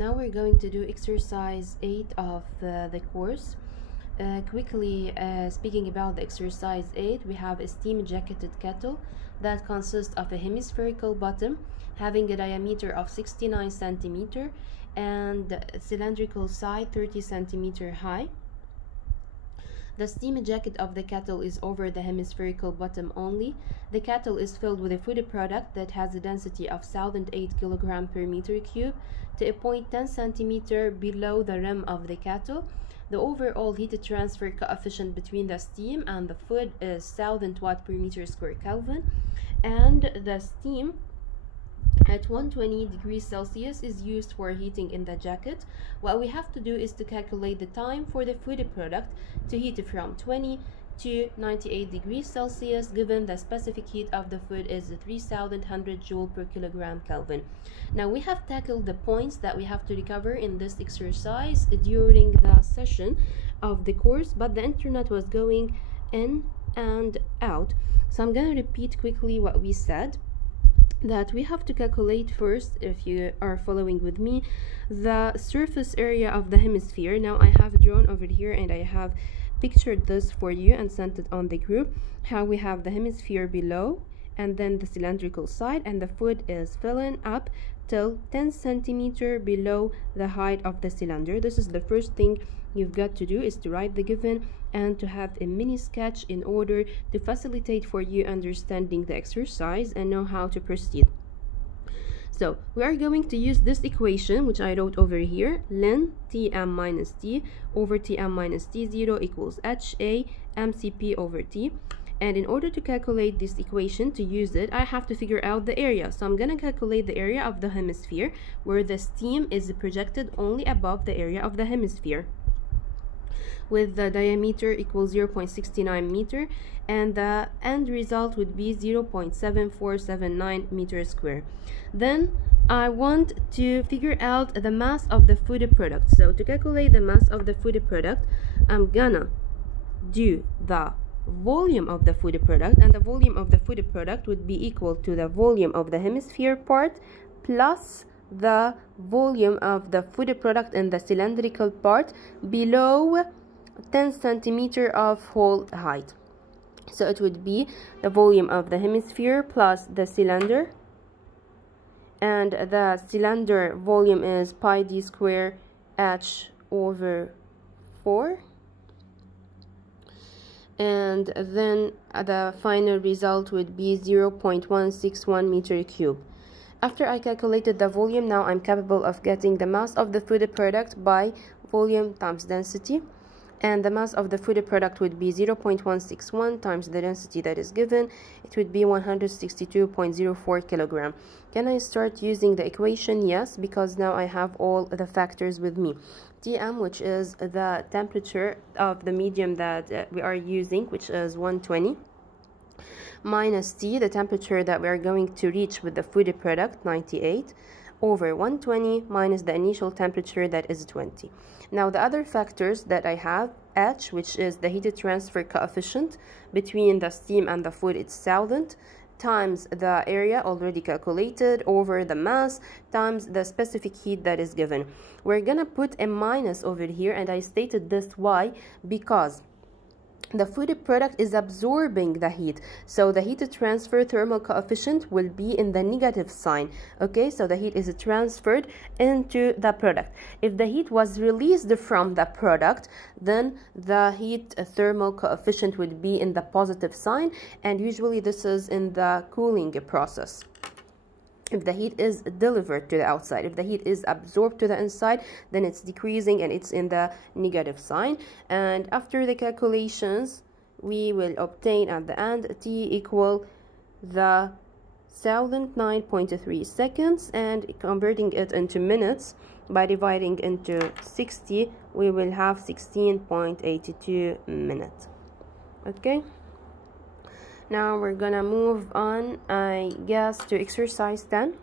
Now we're going to do exercise 8 of the course. Quickly speaking about the exercise 8, we have a steam jacketed kettle that consists of a hemispherical bottom having a diameter of 69 centimeter and cylindrical side 30 centimeter high. The steam jacket of the kettle is over the hemispherical bottom only. The kettle is filled with a food product that has a density of 1008 kg per meter cube to a point 10 centimeter below the rim of the kettle. The overall heat transfer coefficient between the steam and the food is 1000 watt per meter square Kelvin, and the steam at 120 degrees Celsius is used for heating in the jacket. What we have to do is to calculate the time for the food product to heat from 20 to 98 degrees Celsius given the specific heat of the food is 3100 joule per kilogram Kelvin. Now we have tackled the points that we have to recover in this exercise during the session of the course, but the internet was going in and out, so I'm going to repeat quickly what we said. That we have to calculate first, if you are following with me, the surface area of the hemisphere. Now I have drawn over here and I have pictured this for you and sent it on the group, how we have the hemisphere below and then the cylindrical side, and the food is filling up till 10 centimeter below the height of the cylinder. This is the first thing you've got to do, is to write the given and to have a mini sketch in order to facilitate for you understanding the exercise and know how to proceed. So we are going to use this equation which I wrote over here, ln Tm minus T over Tm minus T0 equals HA mCp over T. And in order to calculate this equation, to use it, I have to figure out the area. So I'm going to calculate the area of the hemisphere where the steam is projected only above the area of the hemisphere, with the diameter equals 0.69 meter, and the end result would be 0.7479 meters square. Then I want to figure out the mass of the food product. So to calculate the mass of the food product, I'm gonna do the volume of the food product, and the volume of the food product would be equal to the volume of the hemisphere part plus the volume of the food product in the cylindrical part below 10 centimeter of whole height. So it would be the volume of the hemisphere plus the cylinder, and the cylinder volume is pi d square h over 4, and then the final result would be 0.161 meter cube. After I calculated the volume, now I'm capable of getting the mass of the food product by volume times density, and the mass of the food product would be 0.161 times the density that is given. It would be 162.04 kilogram. Can I start using the equation? Yes, because now I have all the factors with me. Tm, which is the temperature of the medium that we are using, which is 120, minus T, the temperature that we are going to reach with the food product, 98, over 120 minus the initial temperature that is 20. Now the other factors that I have, H, which is the heat transfer coefficient between the steam and the food, it's 1000, times the area already calculated over the mass times the specific heat that is given. We're gonna put a minus over here, and I stated this why, because the food product is absorbing the heat, so the heat transfer thermal coefficient will be in the negative sign. Okay, so the heat is transferred into the product. If the heat was released from the product, then the heat thermal coefficient would be in the positive sign, and usually this is in the cooling process. If the heat is delivered to the outside, if the heat is absorbed to the inside, then it's decreasing and it's in the negative sign. And after the calculations, we will obtain at the end T equal the 1009.3 seconds, and converting it into minutes by dividing into 60, we will have 16.82 minutes. Okay. Now we're gonna move on, I guess, to exercise 10.